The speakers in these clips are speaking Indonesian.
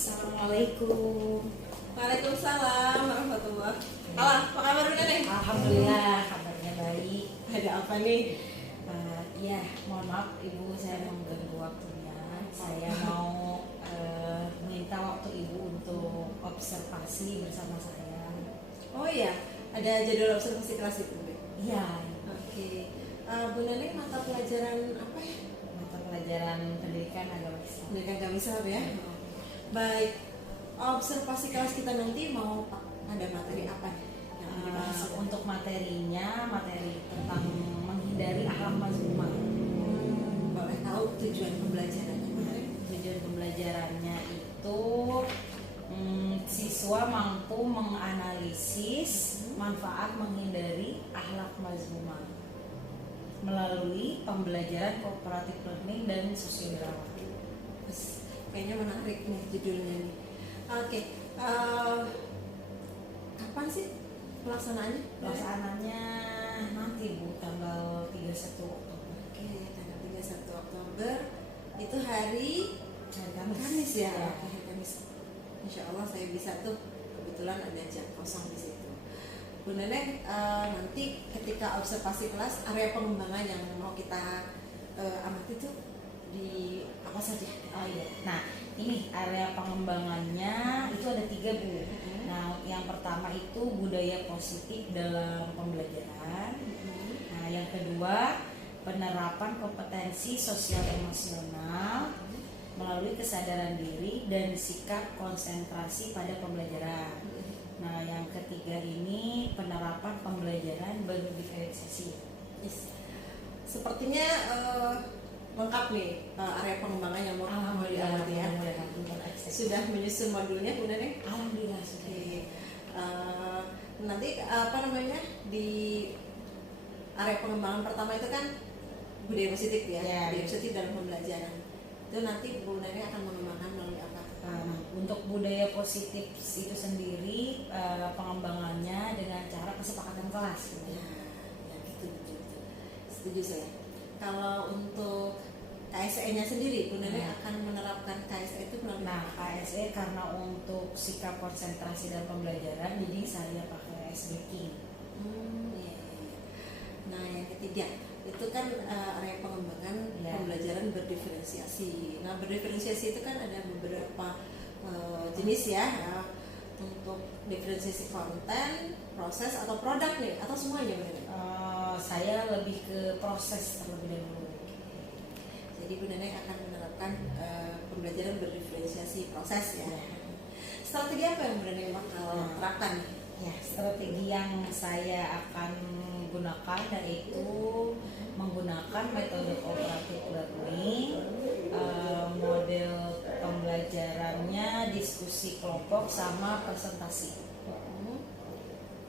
Assalamualaikum. Waalaikumsalam warahmatullahi wabarakatuh. Apa kabar Bunda Neng? Alhamdulillah kabarnya baik. Ada apa nih? Ya, mohon maaf Ibu, saya mengganggu waktunya. Saya mau minta waktu Ibu untuk observasi bersama saya. Oh iya, ada jadwal observasi kelas itu Bunda? Iya. Oke. Bunda Neng mata pelajaran apa ya? Mata pelajaran pendidikan agama Islam. Pendidikan agama Islam ya. Baik. Observasi kelas kita nanti mau ada materi apa nih yang akan dibahas? Untuk materinya, materi tentang menghindari akhlak mazmumah. Boleh tahu tujuan pembelajarannya kemarin? Tujuan pembelajarannya itu siswa mampu menganalisis manfaat menghindari akhlak mazmumah melalui pembelajaran cooperative learning dan sosiodrama. Kayaknya menarik nih judulnya nih. Oke, kapan sih pelaksanaannya? Pelaksanaannya nanti Bu, tanggal 31 Oktober. Oke, tanggal 31 Oktober itu hari Kamis. Kamis ya. Ya. Oke, hari Kamis. Insya Allah saya bisa tuh, kebetulan ada jam kosong di situ. Bu Neneng, nanti ketika observasi kelas, area pengembangan yang mau kita amati tuh di apa saja? Oh iya. Nah, ini area pengembangannya itu ada 3 Bu. Nah, yang pertama itu budaya positif dalam pembelajaran. Nah, yang kedua penerapan kompetensi sosial emosional melalui kesadaran diri dan sikap konsentrasi pada pembelajaran. Nah, yang ketiga ini penerapan pembelajaran berdiferensiasi. Yes. Sepertinya lengkap nih area pengembangan yang mau diamati ya. Sudah menyusun modulnya Bu Neneng? Alhamdulillah sudah. Oke. Nanti apa namanya di area pengembangan pertama itu kan budaya positif ya, Ya. budaya positif dalam pembelajaran. Itu nanti Bu Neneng akan mengembangkan melalui apa? Untuk budaya positif itu sendiri pengembangannya dengan cara kesepakatan kelas. Ya, itu betul. Setuju saya. Kalau untuk KSE-nya sendiri, Bu Neneng akan menerapkan KSE itu melalui Nah, KSE karena untuk sikap konsentrasi dan pembelajaran, jadi saya pakai SBK. Iya. Nah, yang ketiga itu kan area pengembangan pembelajaran berdiferensiasi. Nah, berdiferensiasi itu kan ada beberapa jenis ya, untuk diferensiasi konten, proses atau produk nih, atau semuanya benar? Saya lebih ke proses terlebih dahulu. Jadi Bu Neneng akan menerapkan pembelajaran berdiferensiasi proses ya. Strategi apa yang Bu Neneng bakal terapkan? Ya, strategi yang saya akan gunakan yaitu menggunakan metode cooperative learning, model pembelajarannya diskusi kelompok sama presentasi,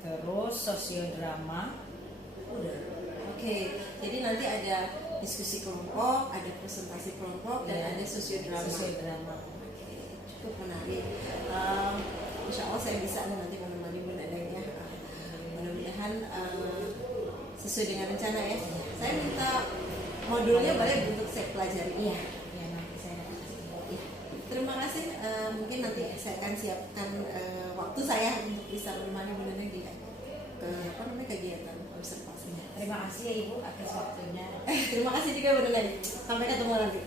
terus sosiodrama. Oke, jadi nanti ada diskusi kelompok, ada presentasi kelompok, dan ada sosiodrama. Oke, cukup menarik. Insya Allah saya bisa nanti menemani Bu Neneng ya. Mudah-mudahan sesuai dengan rencana ya. Saya minta modulnya boleh untuk saya pelajari. Iya, ya nanti saya kasih. Terima kasih. Mungkin nanti saya akan siapkan waktu saya untuk bisa menemani Bu Neneng di kegiatan observasinya. Terima kasih ya Ibu atas waktunya. Terima kasih juga Bu Neneng. Sampai ketemu lagi.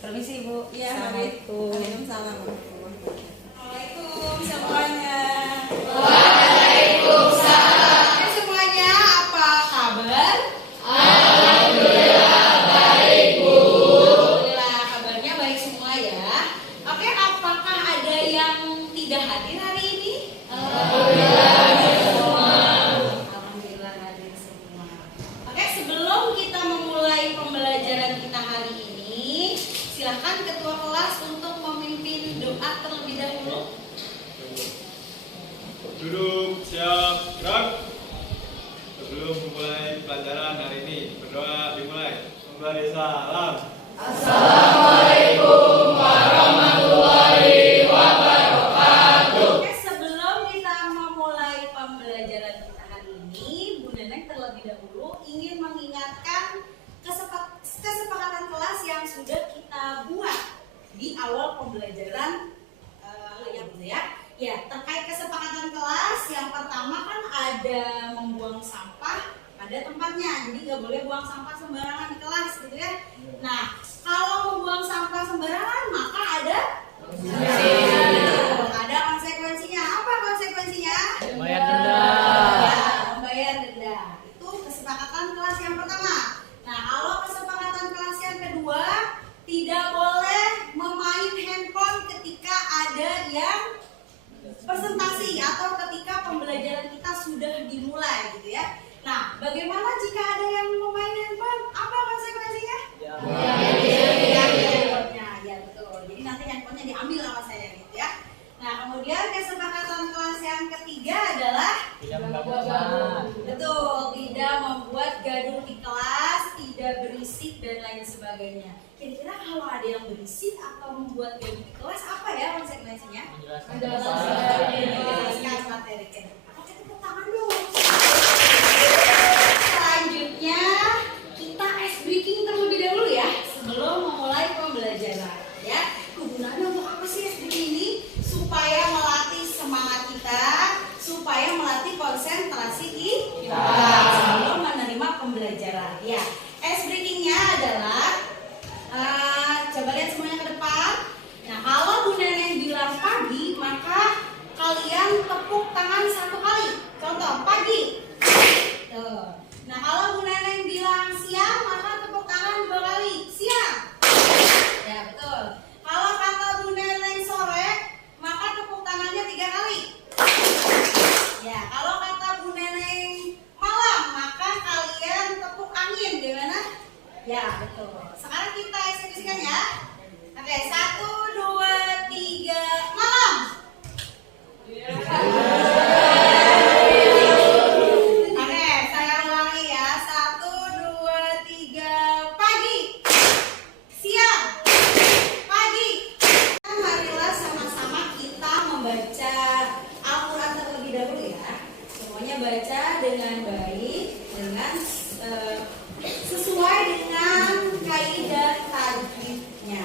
Permisi Ibu. Iya, Assalamualaikum. Waalaikumsalam warahmatullahi wabarakatuh. Assalamualaikum semuanya. Waalaikumsalam. Semuanya apa kabar? Alhamdulillah baik Bu. Alhamdulillah kabarnya baik semua ya. Oke, apakah ada yang tidak hadir hari ini? Alhamdulillah hadir semua. Alhamdulillah hadir semua. Oke, sebelum kita memulai pembelajaran kita hari ini, silakan ketua kelas untuk memimpin doa terlebih dahulu. Duduk, siap, gerak. Sebelum memulai pelajaran hari ini, berdoa dimulai. Memberi salam. Assalamualaikum warahmatullahi wabarakatuh. Oke, sebelum kita memulai pembelajaran kita hari ini, Bu Neneng terlebih dahulu ingin mengingatkan kesepakatan kelas yang sudah kita buat di awal pembelajaran yang gitu ya. Ya, terkait kesepakatan kelas, yang pertama kan ada membuang sampah pada tempatnya, jadi nggak boleh buang sampah sembarangan di kelas gitu ya. Nah, kalau membuang sampah sembarangan maka ada konsekuensinya. Apa konsekuensinya? Bayar denda. Ya, membayar denda. Itu kesepakatan kelas yang pertama. Nah, kalau kesepakatan kelas yang kedua, tidak boleh memain handphone ketika ada yang presentasi atau ketika pembelajaran kita sudah dimulai gitu ya. Nah, bagaimana jika ada yang memain handphone? Apa konsekuensinya? Ya, handphonenya, ya betul. Jadi nanti handphonenya diambil sama saya gitu ya. Nah, kemudian kesepakatan kelas yang ketiga adalah betul, tidak membuat gaduh di kelas, tidak berisik dan lain sebagainya. Kira-kira kalau ada yang berisik atau membuat gaduh di kelas, apa ya konsekuensinya? Menjelaskan materi. Oke, tepuk tangan dong. Selanjutnya kita ice breaking terlebih dahulu ya sebelum memulai pembelajaran ya. Gunanya untuk apa sih ice breaking ini? Supaya melatih semangat kita, supaya melatih konsentrasi kita sebelum menerima pembelajaran ya. Ice breakingnya adalah coba lihat semuanya ke depan. Nah, kalau Bu Neneng bilang pagi, maka kalian tepuk tangan 1 kali. Contoh, pagi. Tuh. Nah, kalau Bu Neneng bilang siang, maka tepuk tangan 2 kali. Siang. Ya, betul. Kalau kata Bu Neneng sore, maka tepuk tangannya 3 kali. Ya, kalau kata Bu Neneng malam, maka kalian tepuk angin. Gimana? Ya, betul. Sekarang kita eksekusikan ya. Oke, 1, 2, 3, malam. Oke, saya ulangi ya. 1, 2, 3, pagi. Siang. Pagi. Marilah sama-sama kita membaca Al-Quran terlebih dahulu ya. Semuanya baca dengan baik, dengan sesuai dengan kaidah tajwidnya.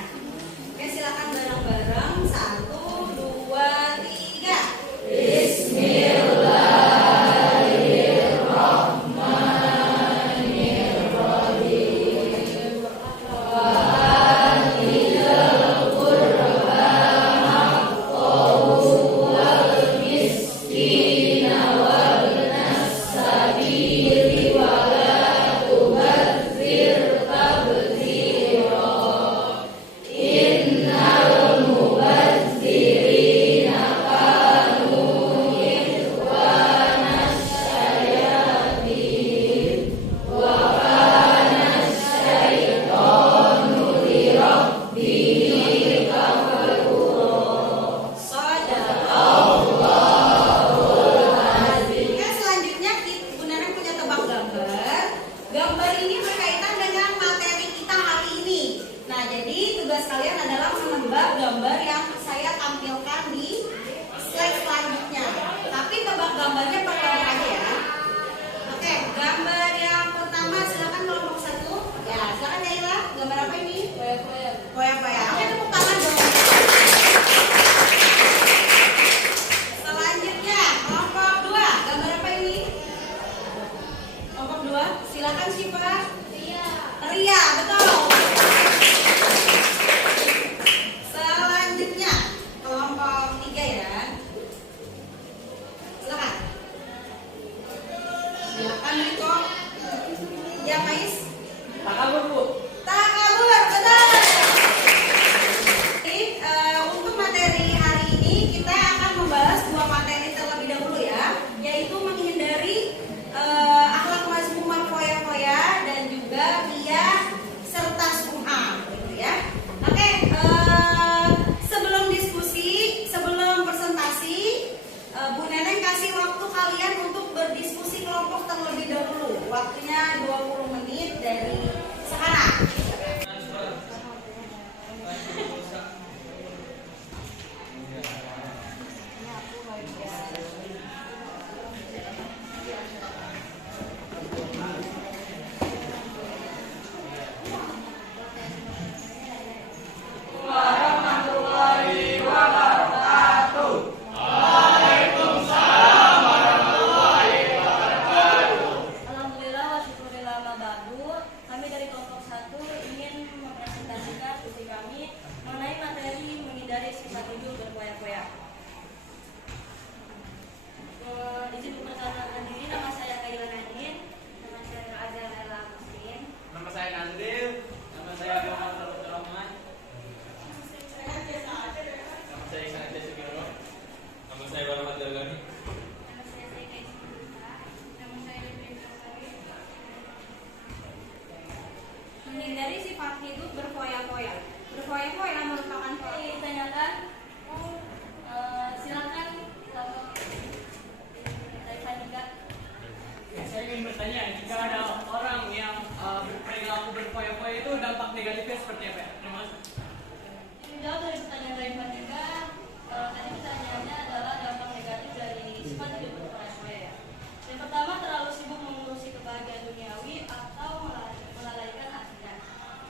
Oke, silakan bareng-bareng. 1, 2, 3. Oke, selanjutnya Bu Neneng punya tebak gambar. Gambar ini berkaitan dengan materi kita hari ini. Nah, jadi tugas kalian adalah menebak gambar yang saya tampilkan di slide selanjutnya. Tapi tebak gambarnya per kelompok aja ya. Oke, gambar yang pertama silakan kelompok 1. Ya, silakan Yaila. Gambar apa ini? Koyak-koyak. Oke, tepuk tangan dong. Selanjutnya, kelompok 2. Gambar apa ini? Kelompok 2. Silakan Syifa. Ria, betul. Selanjutnya, kelompok 3 ya. Silakan. Silakan Riko. Ya, Kais. Tak kabur, Bu. Tak kabur, betul. Jadi, untuk materi hari ini kita akan membahas 2 materi terlebih dahulu ya, yaitu menghindari akhlak mazmumah foya-foya dan juga dia serta sum'ah gitu ya. Oke, sebelum diskusi, sebelum presentasi, Bu Neneng kasih waktu kalian untuk berdiskusi kelompok terlebih dahulu. Waktunya 20 menit dari sekarang. berpoin-poin yang merupakan ditanyakan. Silakan kelompok dari Fanika. Ya, saya ingin bertanya, jika ada orang yang berperilaku berpoya-poya itu dampak negatifnya seperti apa ya? Terima kasih. Menjawab dari pertanyaan dari Fanika, tadi pertanyaannya adalah dampak negatif dari sifat hidup berpoya-poya ya. Yang pertama, terlalu sibuk mengurusi kebahagiaan duniawi atau melalaikan akhirat.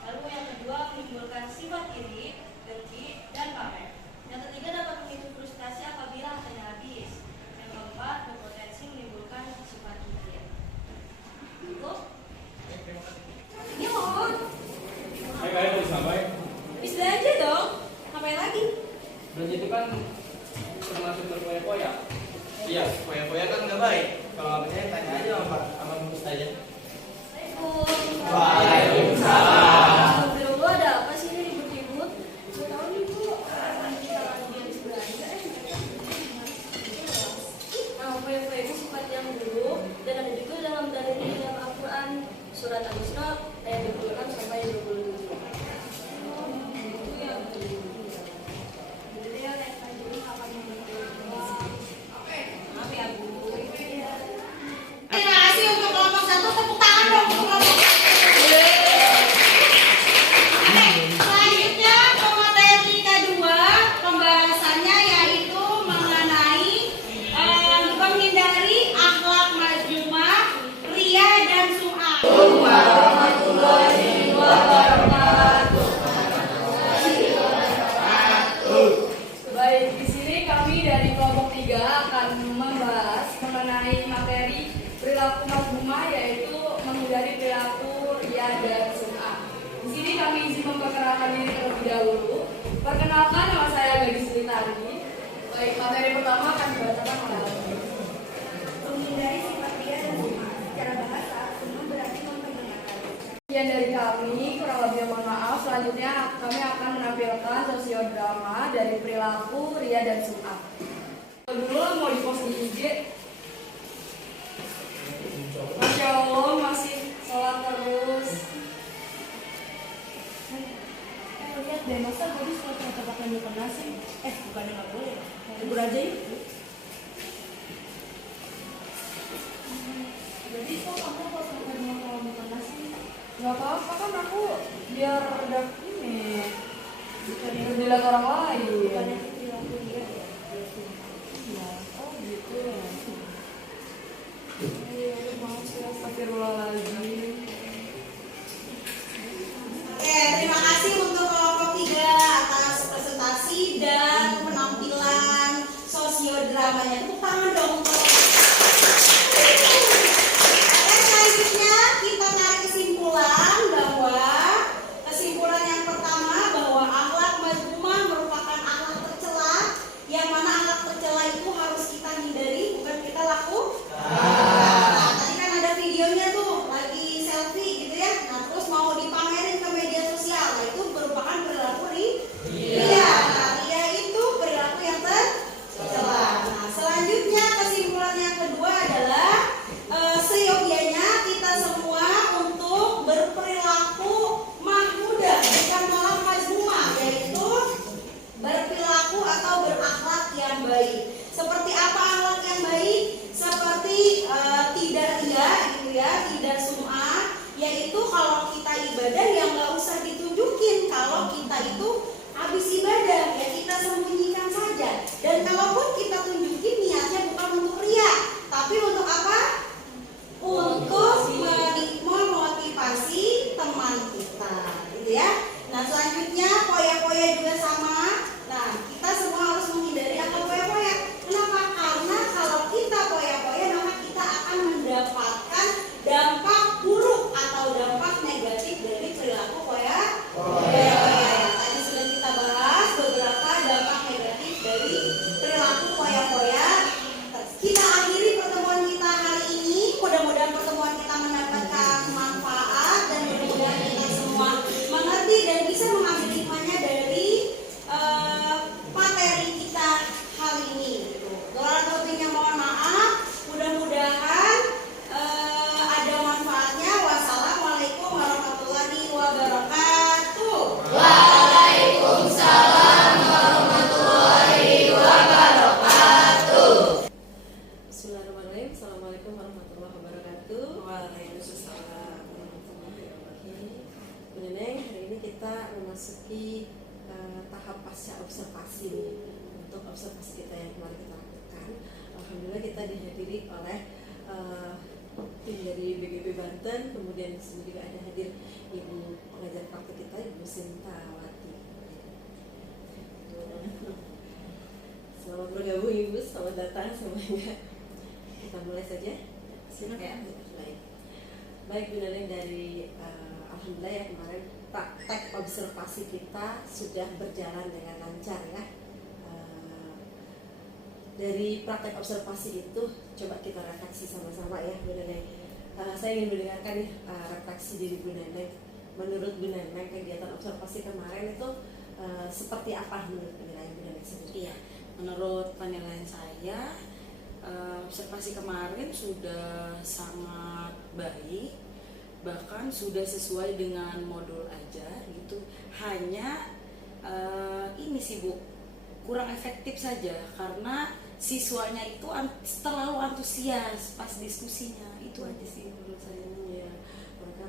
Lalu yang kedua, menimbulkan sifat iri, dengki, dan pamer. Yang ketiga, dapat memicu frustasi apabila hartanya habis. Yang keempat, berpotensi menimbulkan sifat kikir. Cukup? Ini mohon. Saya kalian mau sampai. Habis belanja dong. Ngapain lagi? Belanja itu kan termasuk berpoya-poya. Iya, poya-poya kan nggak baik. Kalau nggak percaya tanya aja sama Bungkus aja. Waalaikumsalam. Dulu ada apa sih ini ribut-ribut? Nggak tahu nih Bu. Kita lagi habis belanja. Nah, poya-poya itu sifat yang buruk dan ada juga dalam dalilnya dalam Al-Quran surat Al-Isra ayat 26 sampai 27. Terima kasih untuk kelompok 1, tepuk tangan dong untuk kelompok 1. Oke, selanjutnya pemateri kedua pembahasannya yaitu mengenai menghindari akhlak mazmumah, ria dan sum'ah. Baik, di sini kami dari kelompok 3 akan membahas mengenai materi perilaku mazmumah yaitu menghindari perilaku ria dan sum'ah. Di sini kami izin memperkenalkan diri terlebih dahulu. Perkenalkan, nama saya Gadis Litari. Baik, materi pertama akan dibacakan oleh Menghindari sifat ria dan sum'ah. Secara bahasa, sum'ah berarti memperdengarkan. Sekian dari kami, kurang lebih mohon maaf. Selanjutnya kami akan menampilkan sosiodrama dari perilaku ria dan sum'ah. Dulu mau di-post di IG. Masya Allah, masih sholat terus. Lihat deh, masa gue suka pakai mukena sih? Bukannya nggak boleh. Libur aja yuk. Jadi kok kamu pas pakai mukena sih? Gak apa-apa kan aku biar ada ini. Biar dilihat orang lain. Bukannya perilaku ria ya? Iya, oh gitu ya. Maaf ya, astagfirullahaladzim. Oke, terima kasih untuk kelompok 3 atas presentasi dan penampilan sosiodramanya. Tepuk tangan dong untuk Oke, selanjutnya kita narik kesimpulan bahwa kesimpulan yang pertama bahwa akhlak mazmumah merupakan akhlak tercela, yang mana akhlak tercela itu harus kita hindari, bukan kita lakukan. Nah, tadi kan ada videonya tuh lagi selfie gitu ya. Nah, terus mau dipamerin ke media sosial. Nah, itu merupakan perilaku ria. Nah, ria itu perilaku yang tercela. Nah, selanjutnya kesimpulan yang kedua adalah seyogianya kita semua untuk berperilaku mahmudah, bukan malah mazmumah, yaitu berperilaku atau berakhlak yang baik. Seperti apa akhlak yang baik? Seperti tidak ria gitu ya, tidak sum'ah, yaitu kalau kita ibadah ya nggak usah ditunjukin. Kalau kita itu habis ibadah ya kita sembunyikan saja. Dan kalaupun kita tunjukin niatnya bukan untuk ria, tapi untuk apa? Untuk memotivasi teman kita, gitu ya. Nah, selanjutnya poya-poya juga sama. Nah, kita semua harus menghindari akal poya-poya. Kenapa? Karena kalau kita poya-poya maka kita akan mendapatkan dampak buruk atau dampak negatif dari perilaku poya-poya. Tadi sudah kita bahas beberapa Waalaikumsalam. Oke. Bu Neneng, hari ini kita memasuki tahap pasca observasi nih. Untuk observasi kita yang kemarin kita lakukan, alhamdulillah kita dihadiri oleh tim dari BGP Banten, kemudian di sini juga ada hadir ibu pengajar praktik kita, Ibu Sintawati. Selamat bergabung Ibu, selamat datang semuanya. Kita mulai saja. Silakan. Baik Bu Neneng, dari alhamdulillah ya kemarin praktek observasi kita sudah berjalan dengan lancar ya. Dari praktek observasi itu coba kita refleksi sama-sama ya Bu Neneng. Saya ingin mendengarkan nih refleksi dari Bu Neneng. Menurut Bu Neneng kegiatan observasi kemarin itu seperti apa menurut penilaian Bu Neneng sendiri? Iya, menurut penilaian saya observasi kemarin sudah sangat baik, bahkan sudah sesuai dengan modul ajar gitu. Hanya ini sih Bu, kurang efektif saja karena siswanya itu terlalu antusias pas diskusinya. Itu aja sih menurut saya. Ya, mereka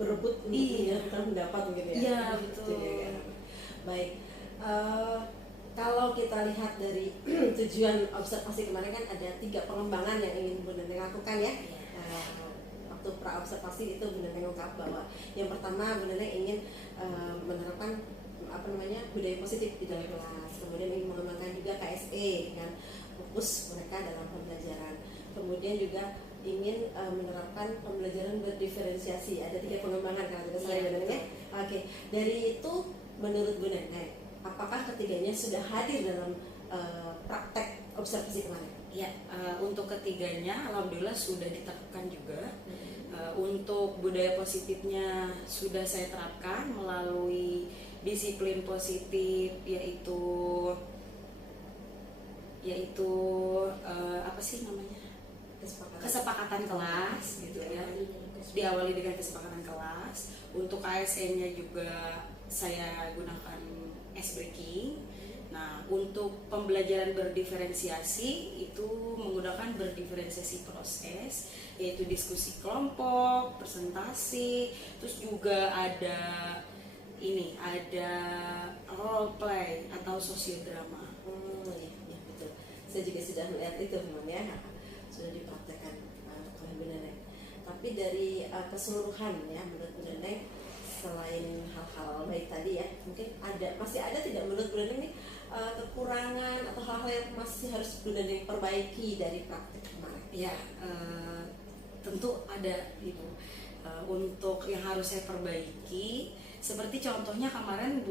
berebut untuk menyatakan pendapat begitu ya. Iya betul. Jadi, ya. Baik. Kalau kita lihat dari tujuan observasi kemarin kan ada 3 pengembangan yang ingin Bu Neneng lakukan ya. Waktu pra observasi itu Bu Neneng ungkap bahwa yang pertama Bu Neneng ingin menerapkan budaya positif di dalam kelas, kemudian ingin mengembangkan juga KSE dengan fokus mereka dalam pembelajaran, kemudian juga ingin menerapkan pembelajaran berdiferensiasi. Ada 3 pengembangan kalau tidak salah Bu Neneng ya. Oke, dari itu menurut Bu Neneng, apakah ketiganya sudah hadir dalam praktek observasi kemarin? Ya, untuk ketiganya alhamdulillah sudah diterapkan juga. Untuk budaya positifnya sudah saya terapkan melalui disiplin positif, yaitu apa sih namanya? Kesepakatan kelas gitu ya. Diawali dengan kesepakatan kelas. Untuk KSN-nya juga saya gunakan ice breaking. Nah, untuk pembelajaran berdiferensiasi itu menggunakan berdiferensiasi proses, yaitu diskusi kelompok, presentasi, terus juga ada role play atau sosiodrama. Iya, betul. Saya juga sudah melihat itu memang ya, sudah dipraktekkan oleh Bu Neneng. Tapi dari keseluruhan ya menurut Bu Neneng, selain hal-hal baik tadi ya, mungkin masih ada tidak menurut Bu Neneng nih kekurangan atau hal-hal yang masih harus Bu Neneng perbaiki dari praktek kemarin? Ya, tentu ada Ibu. Untuk yang harus saya perbaiki, seperti contohnya kemarin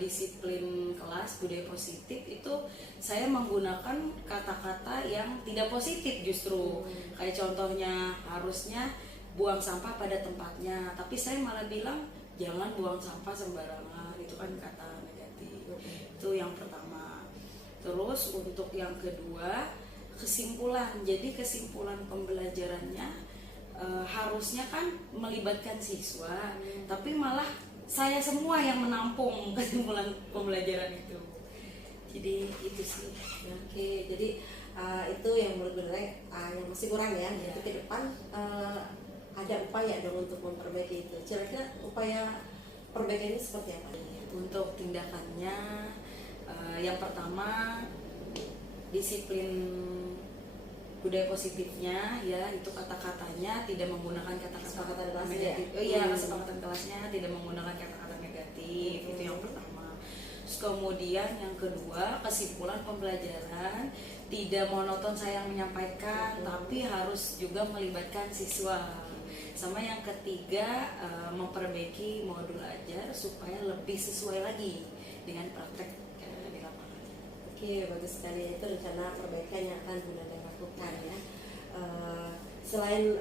disiplin kelas budaya positif itu saya menggunakan kata-kata yang tidak positif justru. Kayak contohnya harusnya buang sampah pada tempatnya, tapi saya malah bilang jangan buang sampah sembarangan, itu kan kata negatif. Itu yang pertama. Terus untuk yang kedua, kesimpulan. Jadi kesimpulan pembelajarannya harusnya kan melibatkan siswa, tapi malah saya semua yang menampung kesimpulan pembelajaran itu. Jadi itu sih. Oke, jadi itu yang menurut Bu Neneng yang masih kurang ya. Jadi ke depan ada upaya dong untuk memperbaiki itu. Kira-kira upaya perbaikan ini seperti apa? Untuk tindakannya, yang pertama disiplin budaya positifnya ya, itu kata-katanya tidak menggunakan kata-kata negatif. Kesepakatan kelasnya tidak menggunakan kata-kata negatif. Itu yang pertama. Terus kemudian yang kedua, kesimpulan pembelajaran tidak monoton saya menyampaikan, tapi harus juga melibatkan siswa. Sama yang ketiga, memperbaiki modul ajar supaya lebih sesuai lagi dengan praktek di lapangan. Oke, bagus sekali. Itu rencana perbaikan yang akan Bu Neneng lakukan ya. Selain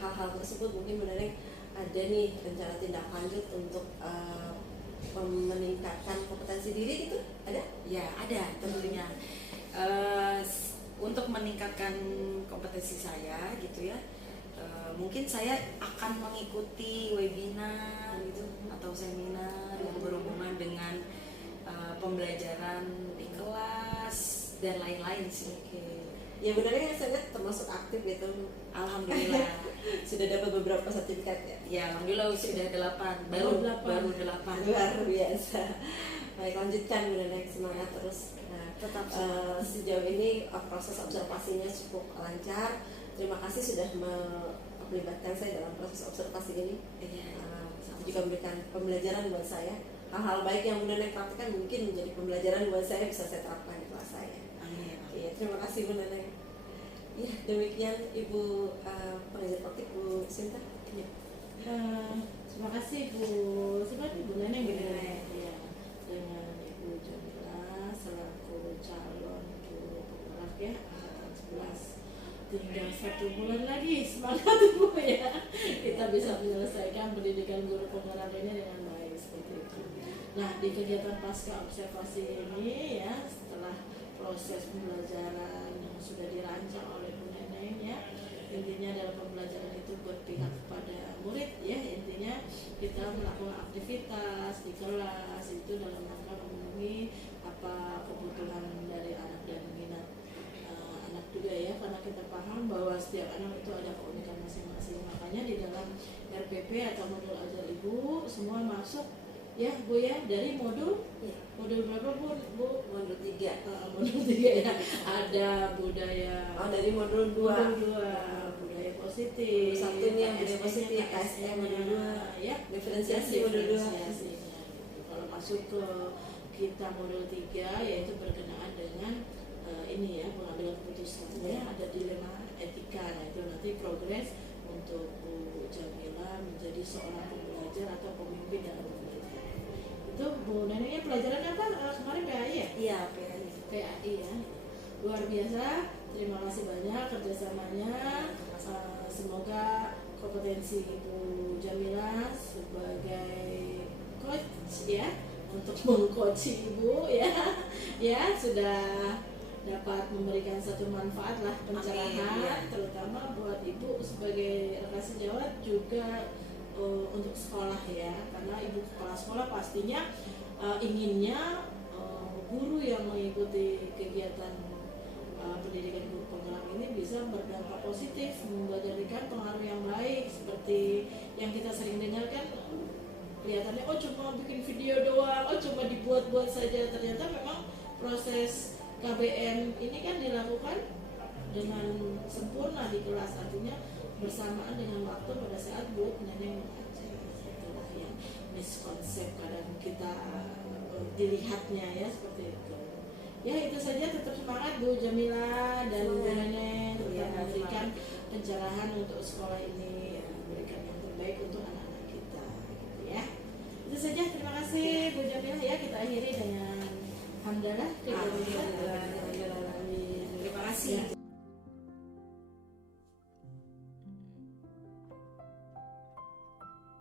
hal-hal tersebut, mungkin Bu Neneng ada nih rencana tindak lanjut untuk meningkatkan kompetensi diri gitu? Ada? Ya, ada tentunya. Untuk meningkatkan kompetensi saya gitu ya, mungkin saya akan mengikuti webinar gitu atau seminar yang berhubungan dengan pembelajaran di kelas dan lain-lain sih. Ya benar kan saya lihat termasuk aktif gitu. Alhamdulillah. Sudah dapat beberapa sertifikat ya? Ya, alhamdulillah sudah 8. Baru Baru 8. Luar biasa. Baik, lanjutkan Bu Neneng, semangat terus. Nah, Tetap sejauh ini proses observasinya cukup lancar. Terima kasih sudah melibatkan saya dalam proses observasi ini. Itu juga memberikan pembelajaran buat saya. Hal-hal baik yang Bu Neneng praktikkan mungkin menjadi pembelajaran buat saya, bisa saya terapkan di kelas saya. Iya, terima kasih Bu Neneng. Ya, demikian Ibu pengajar praktik Bu Sinta. Ya. Terima kasih Bu. Seperti Bu Neneng ya, dengan Ibu Jamila selaku calon guru penggerak ya angkatan 11. Tinggal 1 bulan lagi, semangat Bu ya. Kita bisa menyelesaikan pendidikan guru penggerak ini dengan baik seperti itu. Nah, di kegiatan pasca observasi ini ya, setelah proses pembelajaran yang sudah dirancang oleh Bu Neneng ya, intinya dalam pembelajaran itu berpihak kepada murid ya, intinya kita melakukan aktivitas di kelas itu dalam rangka memenuhi apa kebutuhan dari anak dan minat anak juga ya, karena kita paham bahwa setiap anak itu ada keunikan masing-masing. Makanya di dalam RPP atau modul ajar ibu semua masuk ya Bu ya, dari modul berapa Bu? Modul 3. Modul 3 ya. Ada budaya. Dari modul 2. Modul 2 budaya positif. Satu nih yang budaya positif, KSM modul 2 ya. Diferensiasi modul 2. Kalau masuk ke kita modul 3 yaitu berkenaan dengan ini ya, pengambilan keputusan ya, ada dilema etika. Nah, itu nanti progres untuk Bu Jamila menjadi seorang pembelajar atau pemimpin dalam pendidikan. Itu Bu Neneng ya, pelajaran apa kemarin PAI ya? Iya, PAI ya. Luar biasa. Terima kasih banyak kerjasamanya. Semoga kompetensi Ibu Jamila sebagai coach ya, untuk mengcoach Ibu ya sudah dapat memberikan satu manfaat lah, pencerahan terutama buat Ibu sebagai rekan sejawat juga untuk sekolah ya, karena Ibu kepala sekolah pastinya inginnya guru yang mengikuti kegiatan pendidikan guru penggerak ini bisa berdampak positif, memberikan pengaruh yang baik seperti yang kita sering dengarkan. Kelihatannya cuma bikin video doang, cuma dibuat-buat saja, ternyata memang proses KBM ini kan dilakukan dengan sempurna di kelas, artinya bersamaan dengan waktu pada saat Bu Neneng mengajar. Itulah yang miskonsep kadang kita dilihatnya ya, seperti itu. Ya, itu saja. Tetap semangat Bu Jamila dan Bu Neneng, tetap memberikan pencerahan untuk sekolah ini